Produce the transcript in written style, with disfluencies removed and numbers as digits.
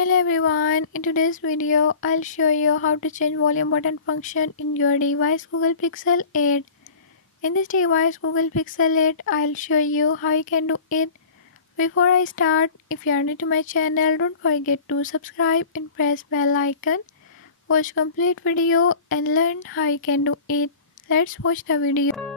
Hello everyone, in today's video I'll show you how to change volume button function in your device Google Pixel 8. In this device Google Pixel 8 I'll show you how you can do it. Before I start, if you are new to my channel, don't forget to subscribe and press bell icon. Watch complete video and learn how you can do it. Let's watch the video.